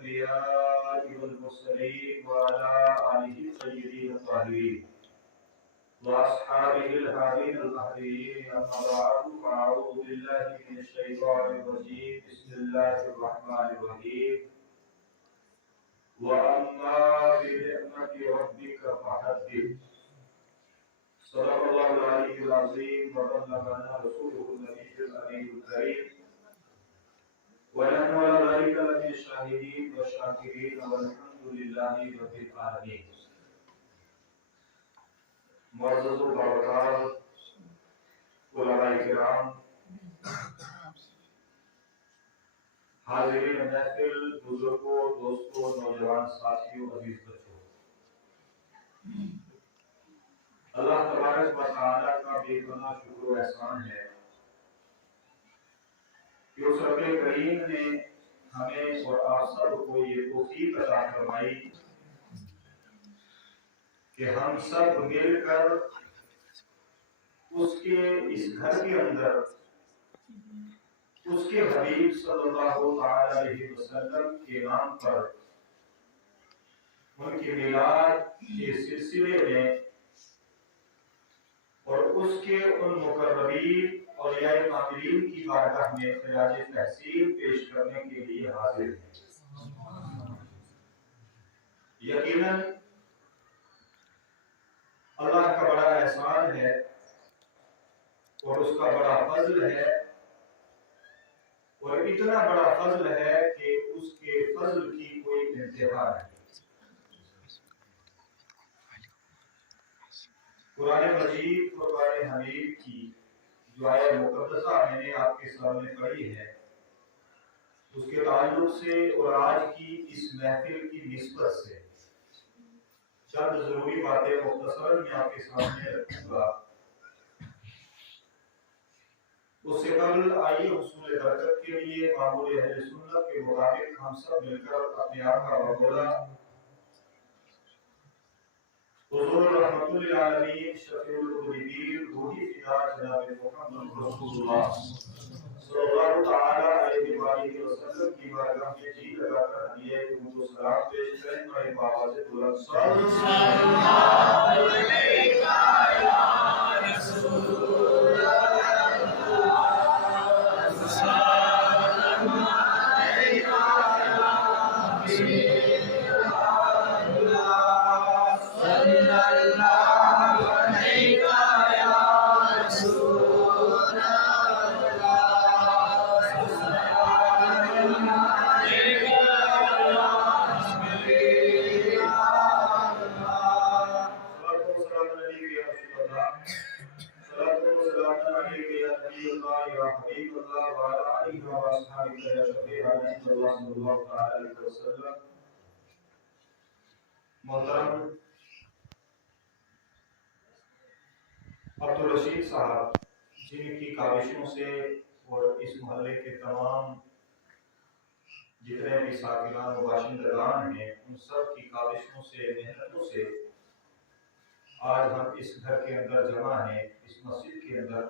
الأنبياء والمرسلين وعلى آله الطيبين الطاهرين وأصحابه الهادين المهديين أما بعد فأعوذ بالله من الشيطان الرجيم بسم الله الرحمن الرحيم وأما بنعمة ربك فحدث صدق الله العلي العظيم وبلغنا رسوله النبي الأمين الكريم ونحن على ذلك لمن الشاهدين والشاكرين والحمد لله رب العالمين. معزز البرکات علماء کرام، حاضرین محفل، بزرگوں، دوستوں، نوجوان ساتھیوں، عزیز بچوں، اللہ تبارک و تعالیٰ کا بے پناہ شکر و احسان ہے کہ اس رب کریم نے ہمیں اور آپ سب کو یہ توفیق عطا فرمائی کہ ہم سب مل کر اس کے اس گھر کے اندر اس کے حبیب صلی اللہ علیہ وسلم کے نام پر ان کے میلاد کے سلسلے میں اور اس کے ان مقربین اور عاملین کی بارگاہ میں خراج تحسین پیش کرنے کے لیے حاضر ہیں۔ یقیناً اللہ کا بڑا احسان ہے اور اس کا بڑا فضل ہے، اور اتنا بڑا فضل ہے کہ اس کے فضل کی کوئی انتہا نہیں۔ قرآن مجید قرآن حمید کی جو آیت مقدسہ میں نے آپ کے سامنے پڑھی ہے، اس کے تعلق سے اور آج کی اس محفل کی نسبت سے چند ضروری باتیں مختصراً میں آپ کے سامنے رکھوں گا۔ اس سے قبل آئیے حصول برکت کے لیے معمول اہل سنت کے مطابق ہم سب مل کر اپنے آقا و مولا حضور رحمت للعالمین شفیع المذنبین روحی فدا جناب محمد رسول اللہ صلی اللہ تعالی علیہ وآلہ وسلم کی بارگاہ میں جی لگا کر ہدیہ درود و سلام پیش کریں اور ایک آواز بلند صلی اللہ علیہ یا رسول محترم عبدالرشید صاحب، جن کی کاوشوں سے اور اس محلے کے تمام جتنے بھی ساکنان و باشندگان ہیں، ان سب کی کاوشوں سے، محنتوں سے آج ہم اس گھر کے اندر جمع ہیں، اس مسجد کے اندر۔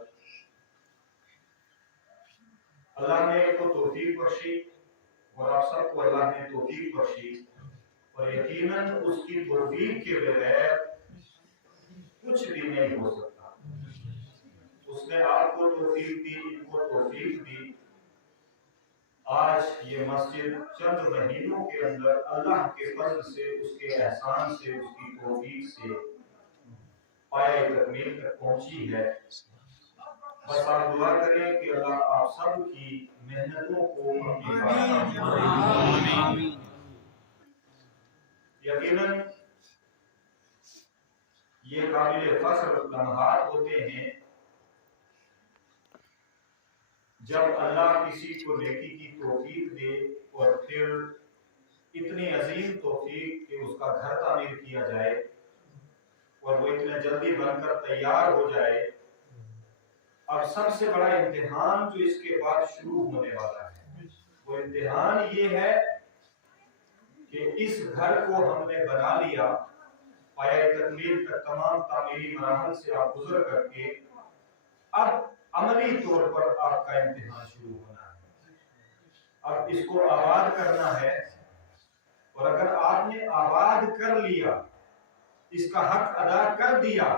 اللہ نے کو توفیق بخشی اور آپ سب کو اللہ نے توفیق بخشی، اور یقیناً اس کی توفیق کے بغیر کچھ بھی نہیں ہو سکتا۔ اس نے آپ کو توفیق دی، ان کو توفیق دی۔ آج یہ مسجد چند مہینوں کے اندر اللہ کے فضل سے، اس کے احسان سے، اس کی توفیق سے پایہ تکمیل تک پہنچی ہے۔ بس آپ دعا کریں کہ اللہ آپ سب کی محنتوں کو اپنی بارگاہ میں۔ یقیناً یہ قابل فخر لمحات ہوتے ہیں جب اللہ کسی کو نیکی کی توفیق دے، اور پھر اتنی عظیم توفیق کہ اس کا گھر تعمیر کیا جائے اور وہ اتنے جلدی بن کر تیار ہو جائے۔ اب سب سے بڑا امتحان جو اس کے بعد شروع ہونے والا ہے، وہ امتحان یہ ہے کہ اس گھر کو ہم نے بنا لیا، پایہ تکمیل تک تمام تعمیری مراحل سے آپ گزر کر کے اب عملی طور پر آپ کا امتحان شروع ہونا ہے۔ اب اس کو آباد کرنا ہے، اور اگر آپ نے آباد کر لیا، اس کا حق ادا کر دیا،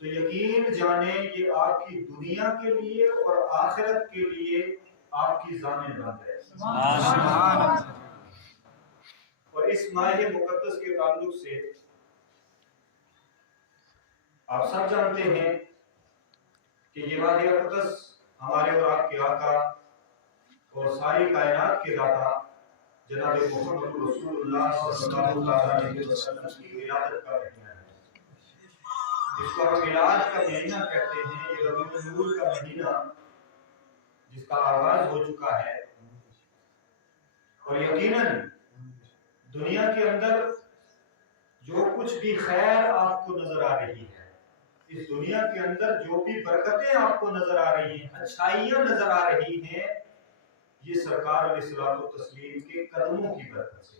تو یقین جانیں یہ آپ کی دنیا کے لیے اور آخرت کے لیے آپ کی ضامن بند ہے۔ اور اس ماہ مقدس کے تعلق سے آپ سب جانتے ہیں کہ یہ ماہ مقدس ہمارے اور آپ کے آقا اور ساری کائنات کے داتا جناب محمد رسول اللہ صلی اللہ علیہ وسلم کی ولادت کا مہینہ ہے، جس کو ہم میلاد کا مہینہ کہتے ہیں۔ یہ ربیع الاول کا مہینہ جس کا آغاز ہو چکا ہے، اور یقیناً دنیا کے اندر جو کچھ بھی خیر آپ کو نظر آ رہی ہے، اس دنیا کے اندر جو بھی برکتیں آپ کو نظر آ رہی ہیں، اچھائیاں نظر آ رہی ہیں، یہ سرکار علیہ الصلوۃ والتسلیم کے قدموں کی برکت سے۔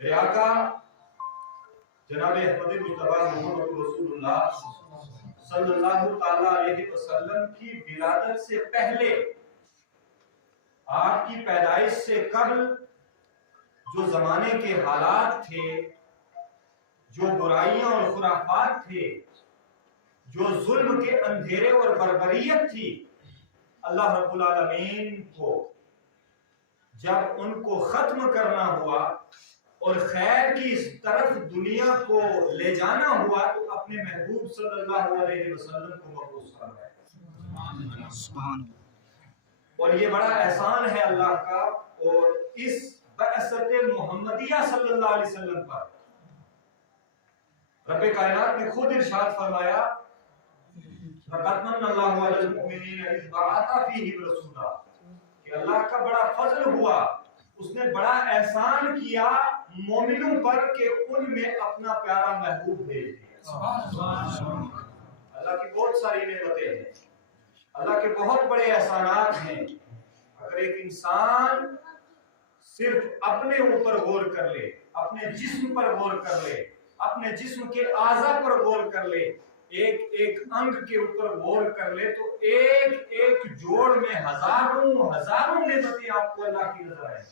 میرے آقا جناب احمد مصطفیٰ محمد رسول اللہ صلی اللہ تعالی علیہ وسلم کی ولادت سے پہلے، آپ کی پیدائش سے قبل جو زمانے کے حالات تھے، جو برائیاں اور خرافات تھے، جو ظلم کے اندھیرے اور بربریت تھی، اللہ رب العالمین کو جب ان کو ختم کرنا ہوا اور خیر کی اس طرف دنیا کو لے جانا ہوا، تو اپنے محبوب صلی اللہ علیہ وسلم کو مبعوث فرمایا۔ اور یہ بڑا احسان ہے اللہ کا، اور اس بعثت محمدیہ صلی اللہ علیہ وسلم پر رب کائنات نے خود ارشاد فرمایا، لقد من اللہ علی المؤمنین اذ بعث فیہم رسولا، کہ اللہ کا بڑا فضل ہوا، اس نے بڑا احسان کیا مومنوں پر کہ ان میں اپنا پیارا محبوب بھیج دیا۔ اللہ کی بہت ساری نعمتیں ہیں، اللہ کے بہت بڑے احسانات ہیں۔ اگر ایک انسان صرف اپنے اوپر غور کر لے، اپنے جسم پر غور کر لے، اپنے جسم کے اعضاء پر غور کر لے، ایک ایک انگ کے اوپر غور کر لے، تو ایک ایک جوڑ میں ہزاروں ہزاروں نعمتیں آپ کو اللہ کی نظر آئیں۔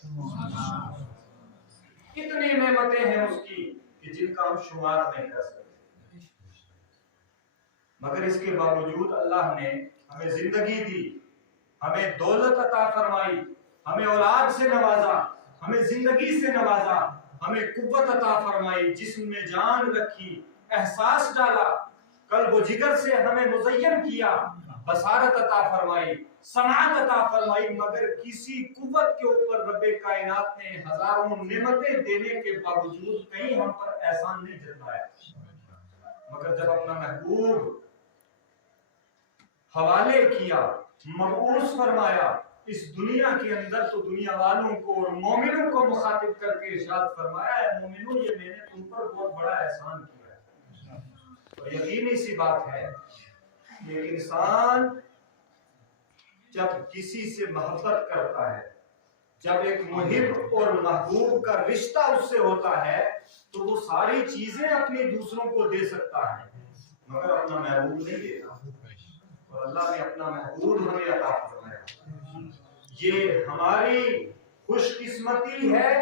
کتنی نعمتیں ہیں اس کی کہ جن کا ہم شمار نہیں کر سکتے، مگر اس کے باوجود اللہ نے ہمیں زندگی دی، ہمیں دولت عطا فرمائی، ہمیں اولاد سے نوازا، ہمیں زندگی سے نوازا، ہمیں قوت عطا فرمائی، جسم میں جان رکھی، احساس ڈالا، قلب و جگر سے ہمیں مزین کیا، بصارت عطا فرمائی، صنعت عطا فرمائی، مگر کسی قوت کے اوپر رب کائنات نے ہزاروں نعمتیں دینے کے باوجود کہیں ہم پر احسان نہیں جتایا، مگر جب اپنا محبوب حوالے کیا، مبعوث فرمایا اس دنیا کے اندر، تو دنیا والوں کو اور مومنوں کو مخاطب کر کے ارشاد فرمایا، اے مومنوں، یہ میں نے تم پر بہت بڑا احسان کیا ہے۔ اور یقینی سی بات ہے کہ انسان جب کسی سے محبت کرتا ہے، جب ایک محب اور محبوب کا رشتہ اس سے ہوتا ہے، تو وہ ساری چیزیں اپنی دوسروں کو دے سکتا ہے، مگر اپنا محبوب نہیں دیتا۔ اور اللہ نے اپنا محبوب ہمیں عطا فرمایا۔ یہ ہماری خوش قسمتی ہے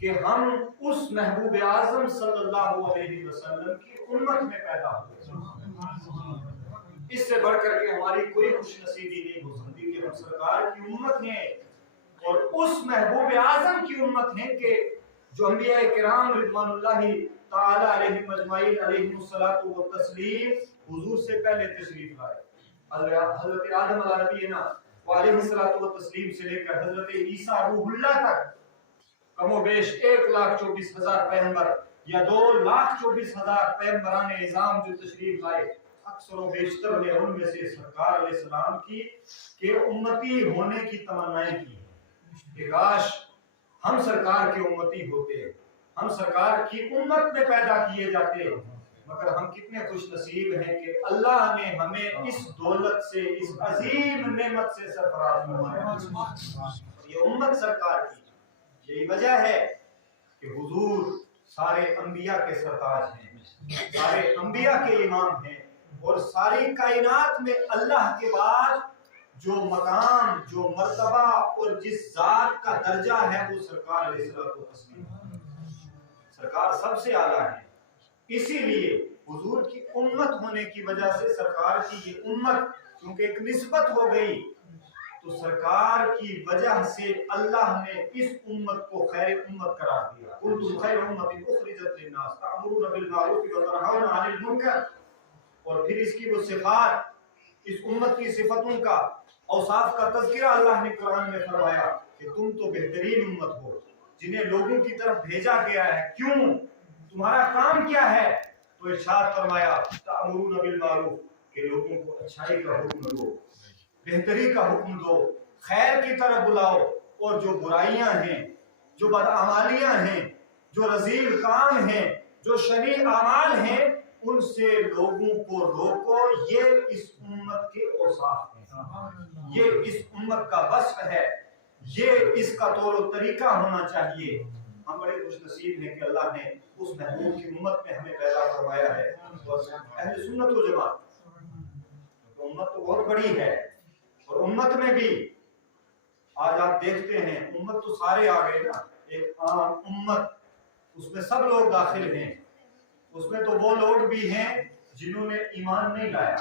کہ ہم اس محبوب اعظم صلی اللہ علیہ وسلم کی امت میں پیدا ہوئے۔ اس سے بڑھ کر کے ہماری کوئی خوش نصیبی نہیں ہو سکتی کہ ہم سرکار کی امت ہیں اور اس محبوب اعظم کی امت ہیں کہ جو انبیاء کرام رضوان اللہ تعالی علیہم اجمعین علیہم الصلوۃ والتسلیم حضور سے پہلے تشریف لائے۔ حضرت آدم علیہ نبینا علیہ الصلوۃ والتسلیم سے لے کر حضرت عیسیٰ روح اللہ تک کم و بیش 1,24,000 پیغمبر یا 2,24,000 پیغمبران اعظام جو تشریف لائے، اکثر و بیشتر نے ان میں سے سرکار علیہ السلام کی کہ امتی ہونے کی تمنائیں کی کہ کاش ہم سرکار کے امتی ہوتے، ہم سرکار کی امت میں پیدا کیے جاتے، مگر ہم کتنے خوش نصیب ہیں کہ اللہ نے ہمیں اس دولت سے، اس عظیم نعمت سے سرفراز فرمایا۔ یہ امت سرکار کی یہی وجہ ہے کہ حضور سارے انبیاء کے سرتاج ہیں، سارے انبیاء کے امام ہیں، اور ساری کائنات میں اللہ کے بعد جو مقام، جو مرتبہ اور جس ذات کا درجہ ہے وہ سرکار علیہ الصلوۃ والتسلیم، سرکار سب سے اعلیٰ ہے۔ اسی لیے حضور کی امت ہونے کی وجہ سے سرکار کی یہ امت کیونکہ ایک نسبت ہو گئی، تو سرکار کی وجہ سے اللہ نے اس امت کو خیر امت قرار دیا۔ کنتم خیر امۃ اخرجت للناس تأمرون بالمعروف وتنہون عن المنکر، اور پھر اس کی وہ صفات، اس امت کی صفتوں کا، اوصاف کا تذکرہ اللہ نے قرآن میں فرمایا کہ تم تو بہترین امت ہو جنہیں لوگوں کی طرف بھیجا گیا ہے۔ کیوں؟ تمہارا کام کیا ہے؟ تو ارشاد فرمایا تأمرون بالمعروف، کہ لوگوں کو اچھائی کا حکم دو، بہتری کا حکم دو، خیر کی طرف بلاؤ، اور جو برائیاں ہیں، جو بدعمالیاں ہیں، جو رذیل کام ہیں، جو شنیع اعمال ہیں، ان سے لوگوں کو روکو۔ یہ اس امت کے اوصاف ہیں، یہ اس امت کا وصف ہے، یہ اس کا طور و طریقہ ہونا چاہیے۔ ہم بڑے خوش نصیب ہیں کہ اللہ نے اس محبوب کی امت میں ہمیں پیدا فرمایا ہے۔ اور اہل سنت و جماعت تو امت تو بہت بڑی ہے، اور امت میں بھی آج آپ دیکھتے ہیں امت تو سارے آ گئے نا، ایک عام امت، اس میں سب لوگ داخل ہیں، اس میں تو وہ لوگ بھی ہیں جنہوں نے ایمان نہیں لایا،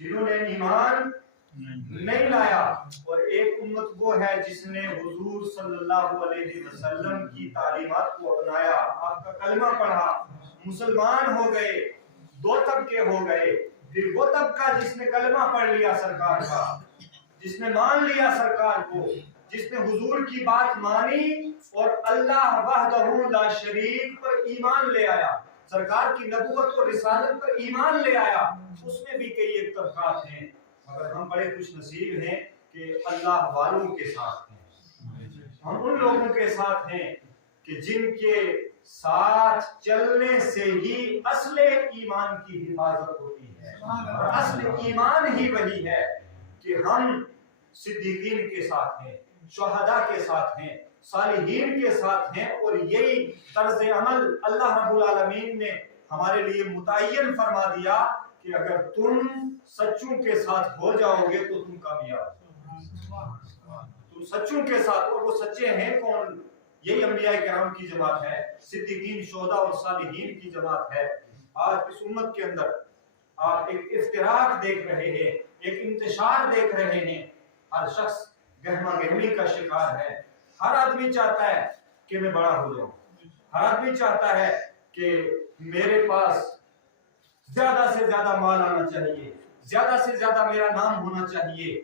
جنہوں نے ایمان نہیں لایا، اور ایک امت وہ ہے جس نے حضور صلی اللہ علیہ وسلم کی تعلیمات کو اپنایا، آپ کا کلمہ پڑھا، مسلمان ہو گئے۔ دو طبقے ہو گئے، پھر وہ طبقہ جس نے کلمہ پڑھ لیا سرکار کا، جس نے مان لیا سرکار کو، جس نے حضور کی بات مانی اور اللہ وحدہ لا شریک پر ایمان لے آیا، سرکار کی نبوت اور رسالت پر ایمان لے آیا، اس میں بھی کئی ایک طبقات ہیں، مگر ہم بڑے خوش نصیب ہیں کہ اللہ والوں کے ساتھ ہیں، ہم ان لوگوں کے ساتھ ہیں کہ جن کے ساتھ چلنے سے ہی اصل ایمان کی حفاظت ہوتی ہے، اور اصل ایمان ہی وہی ہے کہ ہم صدیقین کے ساتھ ہیں، شہداء کے ساتھ ہیں، صالحین کے ساتھ ہیں، اور یہی طرز عمل اللہ رب العالمین نے ہمارے لیے متعین فرما دیا کہ اگر تم سچوں کے ساتھ ہو جاؤ گے تو تم کامیاب ہو، تم سچوں کے ساتھ، اور وہ سچے ہیں کون؟ یہی انبیاء کرام کی جماعت ہے، صدیقین، شہداء اور صالحین کی جماعت ہے۔ آج اس امت کے اندر آپ ایک افتراق دیکھ رہے ہیں، ایک انتشار دیکھ رہے ہیں، ہر شخص گہما گہمی کا شکار ہے، ہر آدمی چاہتا ہے کہ میں بڑا ہو جاؤں، ہر آدمی چاہتا ہے کہ میرے پاس زیادہ سے زیادہ مال آنا چاہیے، زیادہ سے زیادہ میرا نام ہونا چاہیے،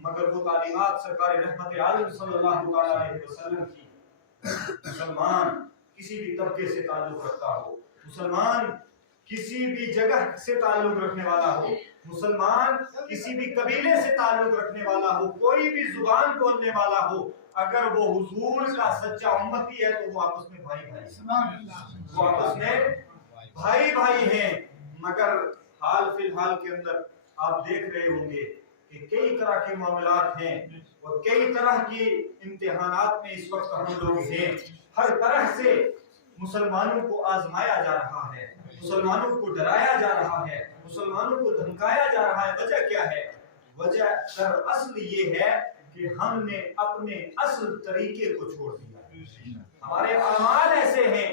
مگر وہ تعلیمات سرکار رحمت عالم صلی اللہ علیہ وسلم کی، مسلمان کسی بھی طبقے سے تعلق رکھتا ہو، مسلمان کسی بھی جگہ سے تعلق رکھنے والا ہو، مسلمان کسی بھی قبیلے سے تعلق رکھنے والا ہو، کوئی بھی زبان بولنے والا ہو، اگر وہ حضور کا سچا امتی ہے تو وہ آپس میں بھائی بھائی ہیں، وہ آپس میں بھائی بھائی ہیں۔ مگر حال فی الحال کے اندر آپ دیکھ رہے ہوں گے کہ کئی طرح کے معاملات ہیں، اور کئی طرح کی امتحانات میں اس وقت ہم لوگ ہیں، ہر طرح سے مسلمانوں کو آزمایا جا رہا ہے، مسلمانوں کو ڈرایا جا رہا ہے، مسلمانوں کو دھمکایا جا رہا ہے۔ وجہ کیا ہے؟ وجہ دراصل یہ ہے کہ ہم نے اپنے اصل طریقے کو چھوڑ دیا، ہمارے اعمال ایسے ہیں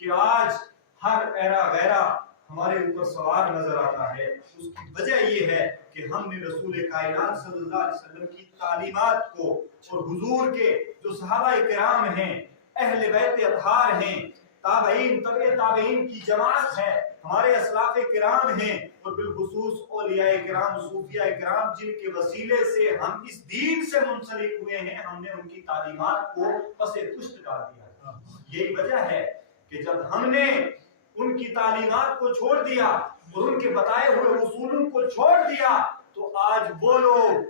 کہ آج ہر ایرا غیرہ ہمارے اوپر سوار نظر آتا ہے۔ اس کی وجہ یہ ہے کہ ہم نے رسول کائنات صلی اللہ علیہ وسلم کی تعلیمات کو، اور حضور کے جو صحابہ کرام ہیں، اہل بیت اطہار ہیں، تابعین، تبع تابعین کی جماعت ہے، ہمارے اسلاف کرام ہیں، اور بالخصوص اولیاء کرام، صوفیاء کرام، جن کے وسیلے سے ہم اس دین سے منسلک ہوئے ہیں، ہم نے ان کی تعلیمات کو پس پشت ڈال دیا۔ یہی وجہ ہے کہ جب ہم نے ان کی تعلیمات کو چھوڑ دیا اور ان کے بتائے ہوئے اصولوں کو چھوڑ دیا، تو آج وہ لوگ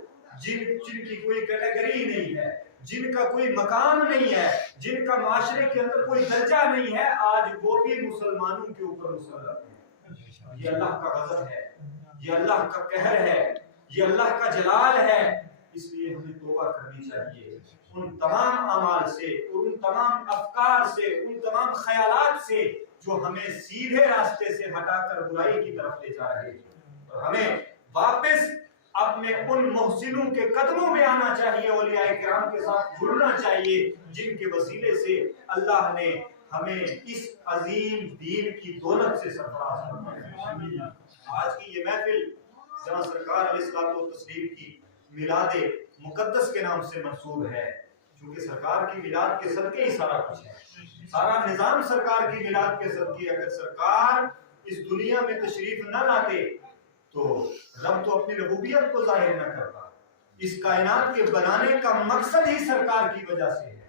جن کی کوئی کیٹیگری نہیں ہے، جن کا کوئی مقام نہیں ہے، جن کا معاشرے کے اندر کوئی درجہ نہیں ہے، آج وہ بھی مسلمانوں کے اوپر مسلط ہیں۔ یہ اللہ کا غضب ہے، یہ اللہ کا قہر ہے، یہ اللہ کا جلال ہے۔ اس لیے ہمیں توبہ کرنی چاہیے ان تمام اعمال سے، اور ان تمام افکار سے، ان تمام خیالات سے جو ہمیں سیدھے راستے سے ہٹا کر برائی کی طرف لے جا رہے ہیں، اور ہمیں واپس اپنے ان محسنوں کے قدموں میں آنا چاہیے، اولیاء کرام کے ساتھ جڑنا چاہیے، جن کے وسیلے سے اللہ نے ہمیں اس عظیم دین کی دولت سے سرفراز فرمایا۔ آج کی یہ محفل جہاں سرکار علیہ الصلوۃ والتسلیم کی میلاد مقدس کے نام سے منسوب ہے، کیونکہ سرکار کی میلاد کے صدقے ہی سارا کچھ ہے، سارا نظام سرکار کی میلاد کے صدقے۔ اگر سرکار اس دنیا میں تشریف نہ لاتے تو رب تو اپنی ربوبیت کو ظاہر نہ کرتا۔ اس کائنات کے بنانے کا مقصد ہی سرکار کی وجہ سے ہے،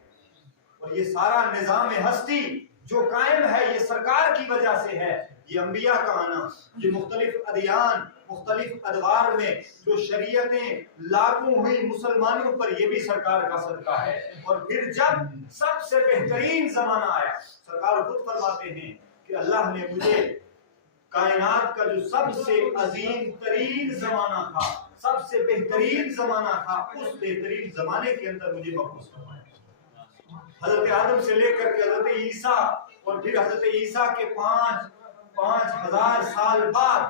اور یہ سارا نظام ہستی جو قائم ہے یہ سرکار کی وجہ سے ہے۔ یہ انبیاء کا آنا، یہ مختلف ادیان، مختلف ادوار میں جو شریعتیں لاگو ہوئی مسلمانوں پر، یہ بھی سرکار کا صدقہ ہے۔ اور پھر جب سب سے بہترین زمانہ آیا، سرکار خود فرماتے ہیں کہ اللہ نے مجھے کائنات کا جو سب سے عظیم ترین زمانہ تھا، سب سے بہترین زمانہ تھا، اس بہترین زمانے کے اندر مجھے مبعوث فرمایا۔ حضرت آدم سے لے کر کے حضرت عیسیٰ، اور پھر حضرت عیسیٰ کے 5,000 سال بعد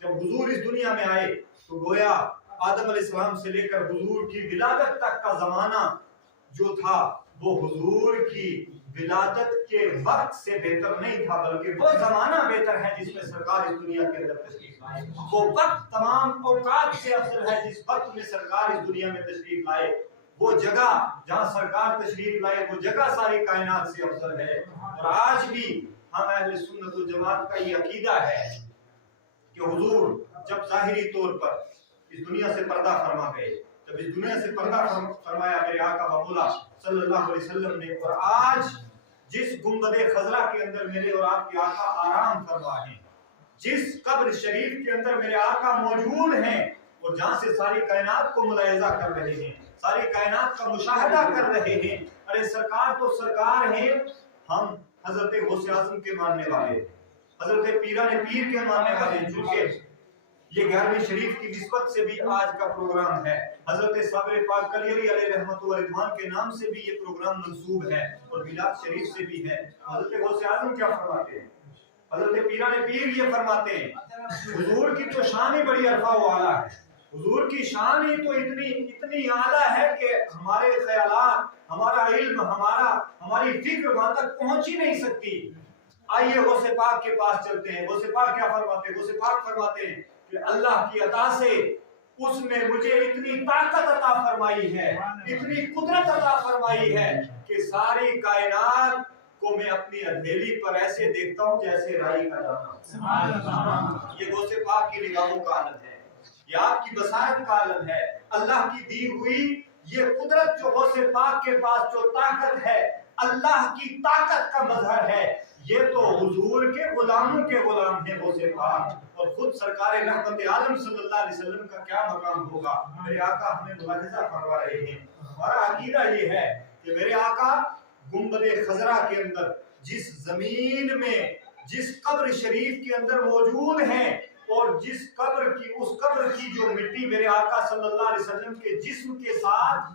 جب حضور اس دنیا میں آئے تو گویا آدم علیہ السلام سے لے کر حضور کی ولادت تک کا زمانہ جو تھا وہ حضور کی ولادت کے وقت سے بہتر نہیں تھا، بلکہ وہ زمانہ بہتر ہے جس میں سرکار اس دنیا کے اندر تشریف لائے۔ وہ وقت تمام اوقات سے افضل ہے جس وقت میں سرکار اس دنیا میں تشریف لائے۔ وہ جگہ جہاں سرکار تشریف لائے وہ جگہ ساری کائنات سے افضل ہے۔ اور آج بھی ہم اہل سنت و جماعت کا یہ عقیدہ ہے کہ حضور جب ظاہری طور پر اس دنیا سے پردہ فرما گئے، جب اس دنیا سے پردہ فرمایا میرے آقا و مولا صلی اللہ علیہ وسلم نے، اور آج جس گنبد خضرا کے اندر میرے اور آپ کے آقا آرام فرما ہیں، جس قبر شریف کے اندر میرے آقا موجود ہیں، اور جہاں سے ساری کائنات کو ملاحظہ کر رہے ہیں، ساری کائنات کا مشاہدہ کر رہے ہیں، ارے سرکار تو سرکار ہیں، ہم حضرت غوث اعظم کے ماننے والے، حضرت پیران پیر کے ماننے والے، چونکہ یہ 11ویں شریف کی نسبت سے بھی آج کا پروگرام ہے، حضرت صابر پاک کلیری علیہ رحمت و رضوان کے نام سے بھی یہ پروگرام منسوب ہے، اور میلاد شریف سے بھی ہے۔ حضرت غوث اعظم کیا فرماتے ہیں، حضرت پیران پیر یہ فرماتے ہیں، حضور کی تو شان ہی بڑی عرفہ و اعلیٰ ہے، حضور کی شان ہی تو اتنی اعلیٰ ہے کہ ہمارے خیالات، ہمارا علم، ہماری فکر وہاں تک پہنچ ہی نہیں سکتی۔ آئیے غوث پاک کے پاس چلتے ہیں۔ غوث پاک کیا فرماتے ہیں؟ غوث پاک فرماتے ہیں کہ اللہ کی عطا سے اس نے مجھے اتنی طاقت عطا فرمائی ہے، اتنی قدرت عطا فرمائی ہے کہ ساری کائنات کو میں اپنی ہتھیلی پر ایسے دیکھتا ہوں جیسے رائی کا دانہ۔ یہ غوث پاک کی نگاہوں کا عالم ہے، یہ آپ کی بصائرت کا عالم ہے، اللہ کی دی ہوئی یہ قدرت جو غوث پاک کے پاس جو طاقت ہے، اللہ کی طاقت کا مظہر ہے۔ یہ تو حضور کے غلاموں کے غلام ہیں غوث پاک، اور خود سرکار رحمت عالم صلی اللہ علیہ وسلم کا کیا مقام ہوگا۔ میرے آقا ہمیں ملاحظہ فرما رہے ہیں، ہمارا عقیدہ یہ ہے کہ میرے آقا گنبد خضرا کے اندر جس زمین میں جس قبر شریف کے اندر موجود ہیں، اور جس قبر کی اس قبر کی جو مٹی میرے آقا صلی اللہ علیہ وسلم کے جسم کے ساتھ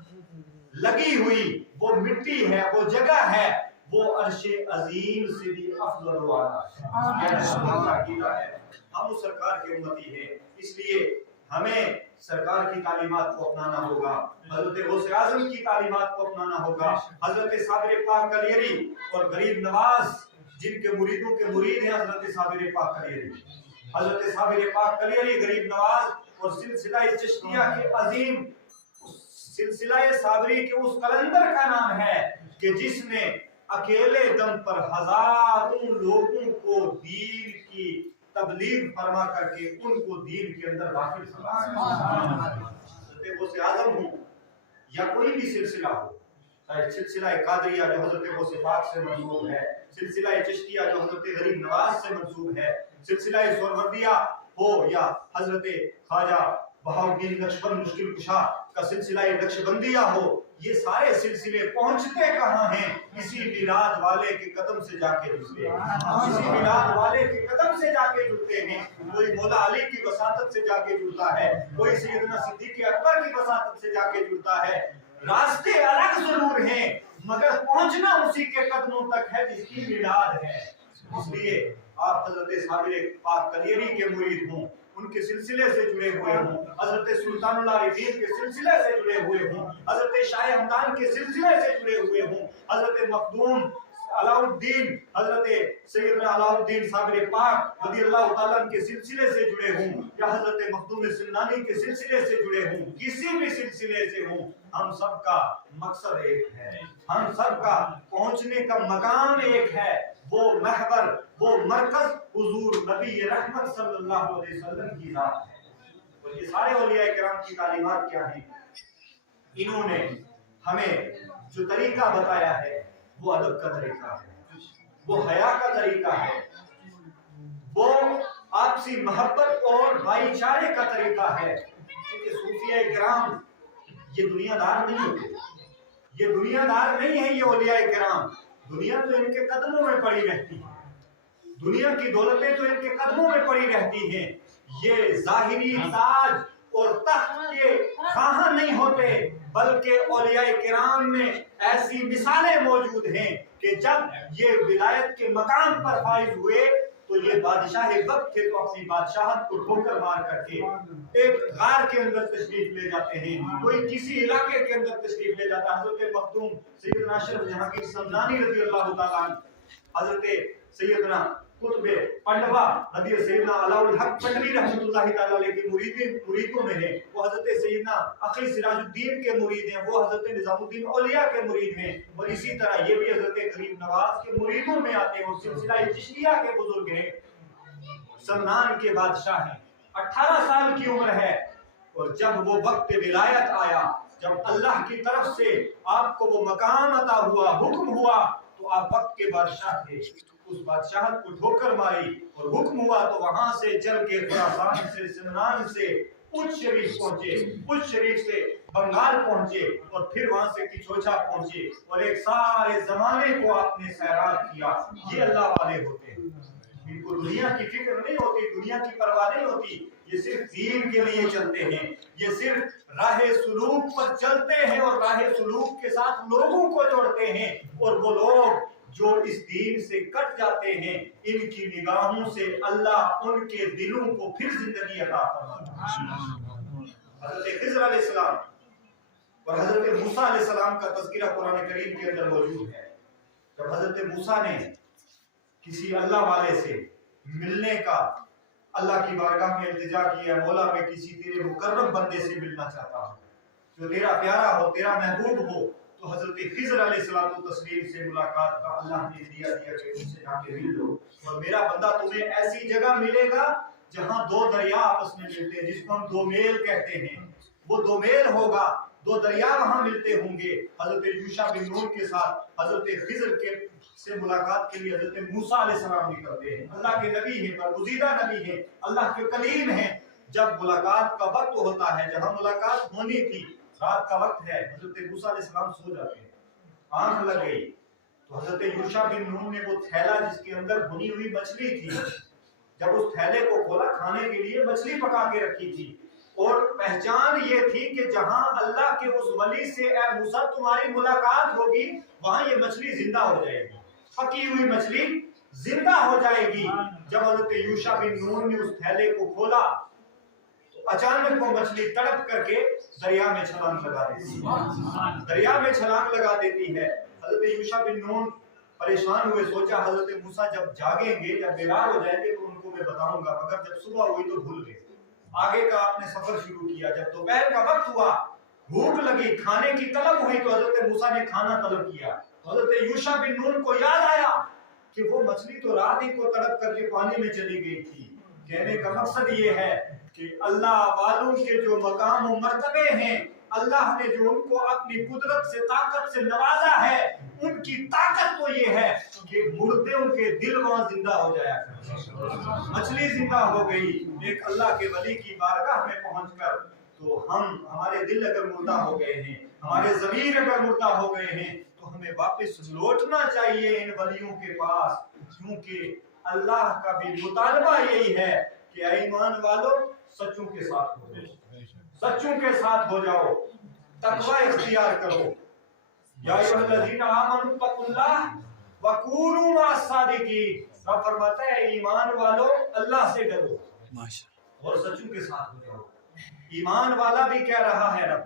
لگی ہوئی وہ مٹی ہے، وہ جگہ ہے، وہ عرش عظیم سے بھی افضل و اعلیٰ ہے۔ یہ ہمارا عقیدہ ہے، ہم اس سرکار کے امتی ہیں، اس لیے ہمیں سرکار کی تعلیمات کو اپنانا ہوگا، حضرت غوث اعظم کی تعلیمات کو اپنانا ہوگا، حضرت صابر پاک کلیری اور غریب نواز جن کے مریدوں کے مرید ہیں حضرت صابر پاک کلیری، حضرت صابر پاک کلیری، غریب نواز اور سلسلہ چشتیہ کے عظیم سلسلہ صابری کے اس قلندر کا نام ہے کہ جس نے اکیلے دم پر ہزاروں لوگوں کو دین کی تبلیغ فرما کر کے ان کو دین کے اندر داخل فرمایا۔ حضرت غوث اعظم ہو یا کوئی بھی سلسلہ ہو، چاہے سلسلہ قادریہ جو حضرت غوث پاک سے منسوب ہے، سلسلہ چشتیہ جو حضرت غریب نواز سے منسوب ہے، سلسلہ سہروردیہ ہو یا حضرت خواجہ بہاؤالدین نقشبند مشکل کشا کا سلسلہ نقشبندیہ ہو، یہ سارے سلسلے پہنچتے کہاں ہیں؟ اسی میلاد والے کے قدم سے جا کے جڑتے ہیں، اسی میلاد والے کے قدم سے جا کے جڑتے ہیں۔ کوئی مولا علی کی وساطت سے جا کے جڑتا ہے، کوئی سیدنا صدیق اکبر کی وساطت سے جا کے جڑتا ہے۔ راستے الگ ضرور ہیں مگر پہنچنا اسی کے قدموں تک ہے جس کی میلاد ہے۔ اس لیے آپ حضرت صابر پاک کلیری کے مرید ہوں، ان کے سلسلے سے جڑے ہوئے ہوں، حضرت سلطان العارفین کے سلسلے سے جڑے ہوئے ہوں، حضرت شاہ ہمدان کے سلسلے سے جڑے ہوئے ہوں، حضرت مخدوم علاء الدین، حضرت سیدنا علاء الدین صابر پاک رضی اللہ تعالیٰ عنہ کے سلسلے سے جڑے ہوں، یا حضرت مخدوم سمنانی کے سلسلے سے جڑے ہوں، کسی بھی سلسلے سے ہوں، ہم سب کا مقصد ایک ہے، ہم سب کا پہنچنے کا مقام ایک ہے، وہ محور، وہ مرکز حضور نبی رحمت صلی اللہ علیہ وسلم کی ذات ہے۔ اور یہ سارے اولیاء کرام کی تعلیمات کیا ہیں؟ انہوں نے ہمیں جو طریقہ بتایا ہے وہ ادب کا طریقہ ہے، وہ حیا کا طریقہ ہے، وہ آپسی محبت اور بھائی چارے کا طریقہ ہے۔ کیونکہ صوفیاء کرام یہ دنیا دار نہیں ہوتے، یہ دنیا دار نہیں ہے، یہ اولیاء کرام دنیا تو ان کے قدموں میں پڑی رہتی ہے، دنیا کی دولتیں تو ان کے قدموں میں پڑی رہتی ہیں، یہ ظاہری تاج اور تخت کے خواہاں نہیں ہوتے، بلکہ اولیاء کرام میں ایسی مثالیں موجود ہیں کہ جب یہ ولایت کے مقام پر فائز ہوئے تو یہ بادشاہ وقت تھے تو اپنی بادشاہت کو ٹھوکر مار کر کے ایک غار کے اندر تشریف لے جاتے ہیں، کوئی کسی علاقے کے اندر تشریف لے جاتا ہے۔ حضرت مخدوم سیدنا اشرف جہانگیر سمنانی رضی اللہ تعالیٰ عنہ، حضرت سیدنا قطب پنڈوا رضی سیدنا علاء الحق پنڈوی رحمۃ اللہ تعالیٰ علیہ کے مریدوں میں ہیں، وہ حضرت سیدنا اخی سراج الدین کے مرید ہیں، وہ حضرت نظام الدین اولیاء کے مرید ہیں، اور اسی طرح یہ بھی حضرت غریب نواز کے مریدوں میں آتے ہیں، اور سلسلہ چشتیہ کے بزرگ ہیں، سمنان کے بادشاہ ہیں، 18 سال کی عمر ہے، اور جب وہ وقت ولایت آیا، جب اللہ کی طرف سے آپ کو وہ مقام عطا ہوا، حکم ہوا، تو آپ وقت کے بادشاہ تھے، اس بادشاہت کو ٹھوکر ماری اور حکم ہوا تو وہاں سے چل کے خراسان سے، سمنان سے اچ شریف پہنچے، اچ شریف سے بنگال پہنچے، اور پھر وہاں سے کچھوچا پہنچے، اور ایک سارے زمانے کو آپ نے سیراب کیا۔ یہ اللہ والے ہوتے ہیں، ان کو دنیا کی فکر نہیں ہوتی، دنیا کی پرواہ نہیں ہوتی، یہ صرف دین کے لیے چلتے ہیں، یہ صرف راہ سلوک پر چلتے ہیں اور راہ سلوک کے ساتھ لوگوں کو جوڑتے ہیں، اور وہ لوگ جو اس دین سے کٹ جاتے ہیں ان کی نگاہوں سے اللہ ان کے دلوں کو پھر زندگی عطا فرماتا ہے۔ حضرت خضر علیہ السلام اور حضرت موسیٰ علیہ السلام کا تذکرہ قرآن کریم کے اندر موجود ہے۔ جب حضرت موسیٰ نے کسی اللہ والے سے ملنے کا اللہ کی بارگاہ میں التجا کیا، مولا میں کسی تیرے مقرب بندے سے ملنا چاہتا ہوں جو تیرا پیارا ہو، تیرا محبوب ہو، تو حضرت خضر علیہ السلام تسلیم سے ملاقات کا اللہ نے دیا کہ ان سے جا کے مل لو، اور میرا بندہ تمہیں ایسی جگہ ملے گا جہاں دو دریا آپس میں ملتے ہیں، جس کو ہم دو میل کہتے ہیں، وہ دو میل ہوگا، دو دریا وہاں ملتے ہوں گے۔ حضرت یوشع بن نون کے ساتھ حضرت خضر کے سے ملاقات کے لیے حضرت موسیٰ علیہ السلام نکلتے ہیں، اللہ کے نبی ہیں، برگزیدہ نبی ہیں، اللہ کے کلیم ہیں۔ جب ملاقات کا وقت ہوتا ہے، جہاں ملاقات ہونی تھی، رات کا وقت ہے، حضرت موسیٰ علیہ السلام سو جاتے ہیں، آنکھ لگ گئی تو حضرت یوشع بن نون نے وہ تھیلا جس کے اندر بھنی ہوئی مچھلی تھی، جب اس تھیلے کو کھولا، کھانے کے لیے مچھلی پکا کے رکھی تھی، اور پہچان یہ تھی کہ جہاں اللہ کے اس ولی سے اے موسیٰ تمہاری ملاقات ہوگی، وہاں یہ مچھلی زندہ ہو جائے گی، پکی ہوئی مچھلی زندہ ہو جائے گی۔ جب حضرت یوشع بن نون نے اس تھیلے کو کھولا تو اچانک وہ مچھلی تڑپ کر کے دریا میں چھلانگ لگا دیتی ہے، دریا میں چھلانگ لگا دیتی ہے۔ حضرت یوشع بن نون پریشان ہوئے، سوچا حضرت موسیٰ جب جاگیں گے، جب بیدار ہو جائیں گے تو ان کو میں بتاؤں گا، مگر جب صبح ہوئی تو بھول گئے۔ آگے کا آپ نے سفر شروع کیا، جب دوپہر کا وقت ہوا، بھوک لگی، کھانے کی طلب ہوئی تو حضرت موسیٰ نے کھانا طلب کیا۔ حضرت یوشع بن نون کو یاد آیا کہ وہ مچھلی تو رات ہی کو تڑپ کر کے پانی میں چلی گئی تھی۔ کہنے کا مقصد یہ ہے کہ اللہ والوں کے جو مقام و مرتبے ہیں، اللہ نے جو ان کو اپنی قدرت سے، طاقت سے نوازا ہے، ان کی طاقت تو یہ ہے کہ مردوں کے دل وہاں زندہ ہو جایا کرتے۔ مچھلی زندہ ہو گئی ایک اللہ کے ولی کی بارگاہ میں پہنچ کر، تو ہمارے دل اگر مردہ ہو گئے ہیں، ہمارے ضمیر اگر مردہ ہو گئے ہیں، تو ہمیں واپس لوٹنا چاہیے ان ولیوں کے پاس، کیونکہ اللہ کا بھی مطالبہ یہی ہے کہ اے ایمان والو سچوں کے ساتھ ہو جاؤ، سچوں کے ساتھ ہو جاؤ، تقوی اختیار کرو۔ یا ایھا الذین آمنوا اتقوا اللہ وکونوا مع الصادقین، رب فرماتا ہے ایمان والو اللہ سے ڈرو، اور سچوں کے ساتھ ہو جاؤ. ایمان والا بھی کہہ رہا ہے رب,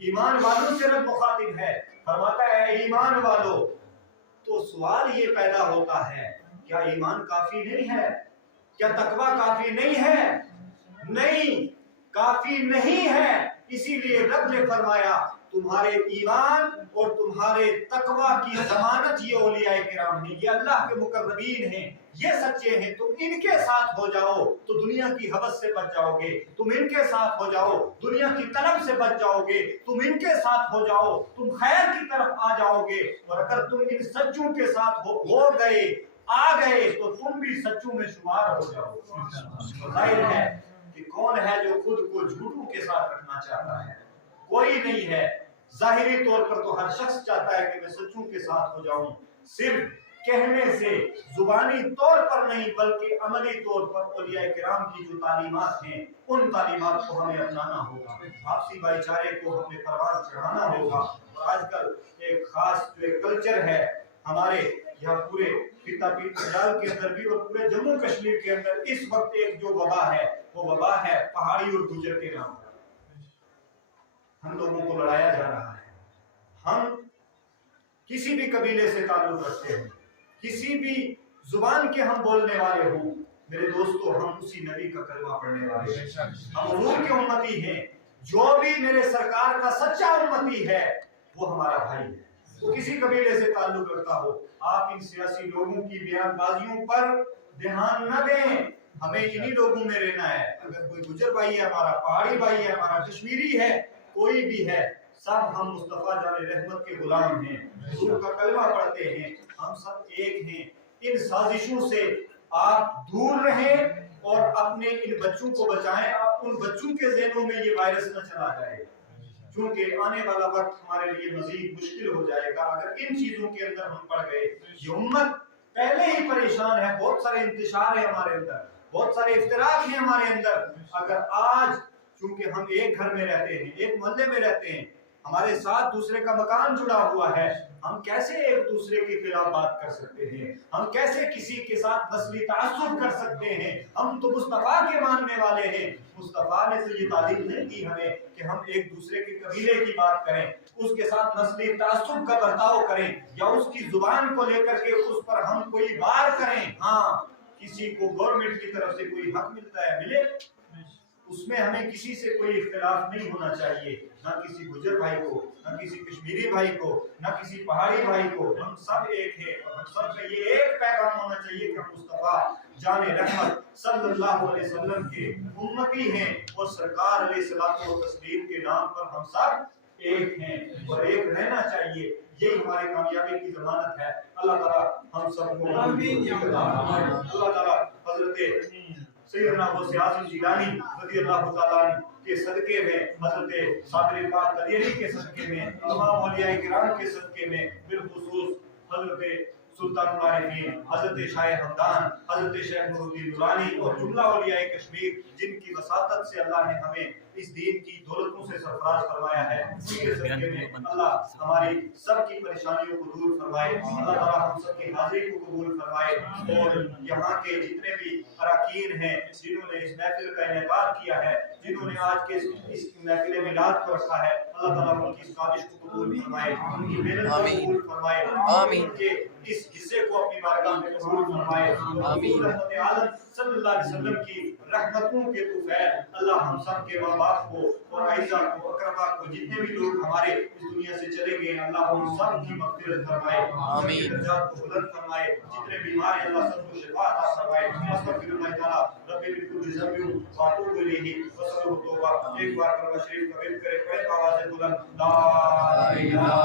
ایمان والوں سے رب مخاطب ہے, فرماتا ہے اے ایمان والو. تو سوال یہ پیدا ہوتا ہے, کیا ایمان کافی نہیں ہے؟ کیا تقوی کافی نہیں ہے؟ نہیں, کافی نہیں ہے. اسی لیے رب نے فرمایا تمہارے ایمان اور تمہارے تقوی کی ضمانت یہ اولیاء کرام ہیں, یہ اللہ کے مقربین ہیں, یہ سچے ہیں. تم ان کے ساتھ ہو جاؤ تو دنیا کی حوث سے بچ جاؤ گے, تم ان کے ساتھ ہو جاؤ دنیا کی طلب سے بچ جاؤ گے, تم ان کے ساتھ ہو جاؤ تم خیر کی طرف آ جاؤ گے. اور اگر تم ان سچوں کے ساتھ ہو گئے آ گئے تو تم بھی سچوں میں شمار ہو جاؤ. ظاہر ہے کہ کون ہے جو خود کو جھوٹوں کے ساتھ رکھنا چاہتا ہے؟ کوئی نہیں ہے. ظاہری طور پر تو ہر شخص چاہتا ہے کہ میں سچوں کے ساتھ ہو جاؤں, صرف کہنے سے, زبانی طور پر نہیں بلکہ عملی طور پر اولیاء کرام کی جو تعلیمات ہیں ان تعلیمات کو ہمیں اپنانا ہوگا, آپسی بھائی چارے کو ہمیں پروان چڑھانا ہوگا. اور آج کل ایک خاص جو ایک کلچر ہے ہمارے یہاں پورے خطہ پنجاب کے اندر بھی اور پورے جموں کشمیر کے اندر اس وقت ایک جو وبا ہے وہ وبا ہے پہاڑی اور گجر کے نام پر. ہم لوگوں کو لڑایا جا رہا ہے. ہم کسی بھی قبیلے سے تعلق رکھتے ہیں, کسی بھی زبان کے ہم بولنے والے ہوں, میرے دوستو ہم اسی نبی کا کلمہ پڑھنے والے ہیں, ہم حضور کے امتی ہیں. جو بھی میرے سرکار کا سچا امتی ہے وہ ہمارا بھائی ہے, وہ کسی قبیلے سے تعلق رکھتا ہو. آپ ان سیاسی لوگوں کی بیان بازیوں پر دھیان نہ دیں, ہمیں انہی لوگوں میں رہنا ہے. اگر کوئی گجر بھائی ہے ہمارا, پہاڑی بھائی ہے ہمارا, کشمیری ہے, کوئی بھی ہے, سب ہم مصطفیٰ جان رحمت کے غلام ہیں, حضور کا کلمہ پڑھتے ہیں, ہم سب ایک ہیں. ان سازشوں سے آپ دور رہیں اور اپنے ان بچوں کو بچائیں. آپ ان بچوں کے ذہنوں میں یہ وائرس نہ چلا جائے, کیونکہ آنے والا وقت ہمارے لیے مزید مشکل ہو جائے گا اگر ان چیزوں کے اندر ہم پڑ گئے. یہ امت پہلے ہی پریشان ہے, بہت سارے انتشار ہے ہمارے اندر, بہت سارے افتراق ہیں ہمارے اندر. اگر آج چونکہ ہم ایک گھر میں رہتے ہیں, ایک محلے میں رہتے ہیں, ہمارے ساتھ دوسرے کا مکان جڑا ہوا ہے, ہم کیسے ایک دوسرے کے خلاف بات کر سکتے ہیں؟ ہم کیسے کسی کے ساتھ نسلی تعصب کر سکتے ہیں؟ ہم تو مصطفیٰ کے ماننے والے ہیں. مصطفیٰ نے تو یہ تعلیم نہیں دی ہمیں کہ ہم ایک دوسرے کے قبیلے کی بات کریں, اس کے ساتھ نسلی تعصب کا برتاؤ کریں یا اس کی زبان کو لے کر کے اس پر ہم کوئی وار کریں. ہاں, کسی کو گورنمنٹ کی طرف سے کوئی حق ملتا ہے ملے, اس میں ہمیں کسی سے کوئی اختلاف نہیں ہونا چاہیے, نہ کسی گجر بھائی کو, نہ کسی کشمیری بھائی کو, نہ کسی پہاڑی بھائی کو. ہم سب ایک ہیں اور ہم سب کا یہ ایک پیغام ہونا چاہیے کہ ہم مصطفیٰ جان رحمت صلی اللہ علیہ وسلم کے امتی ہیں اور سرکار علیہ الصلوۃ والتسلیم کے نام پر ہم سب ایک ہیں اور ایک رہنا چاہیے. یہی ہماری کامیابی کی ضمانت ہے. اللہ تعالیٰ ہم سب کو اللہ تعالیٰ حضرت سیدنا غوث اعظم جیلانی رضی اللہ تعالیٰ عنہ کے صدقے میں, حضرت صابر پاک قدیری کے صدقے میں, تمام اولیاء کرام کے صدقے میں, بالخصوص حضرت سلطان العارفین, حضرت شاہ ہمدان, حضرت شیخ نور الدین نورانی اور جملہ اولیاء کشمیر جن کی وساطت سے اللہ نے ہمیں اس دین کی دولتوں سے سرفراز فرمایا ہے, ان کے صدقے میں اللہ ہماری سب کی پریشانیوں کو دور فرمائے. اللہ تعالیٰ ہم سب کی حاضری کو قبول فرمائے اور یہاں کے جتنے بھی اراکین ہیں جنہوں نے اس محفل کا انعقاد کیا ہے, جنہوں نے آج کے اس محفل میلاد کو رکھا ہے, اللہ تعالیٰ ان کی سازش کو قبول فرمائے, ان کی محنت کو قبول فرمائے, ان کے اس حصے کو اپنی بارگاہ میں قبول فرمائے. حضور رحمت عالم صلی اللہ علیہ وسلم کی رحمتوں کے طفیل اللہ ہم سب کے ماں باپ کو اور اعزا کو, اقربا کو, جتنے بھی لوگ ہمارے اس دنیا سے چلے گئے اللہ ہم سب کی مغفرت فرمائے, آمین, درجات کو بلند فرمائے, جتنے بیمار ہیں اللہ سب کو شفا عطا فرمائے. استغفر اللہ تعالی رب من کل ذنب واتوب الیہ وصلی توبہ. ایک بار کلمہ شریف کا ورد کرے, پڑھے آواز بلند لا الہ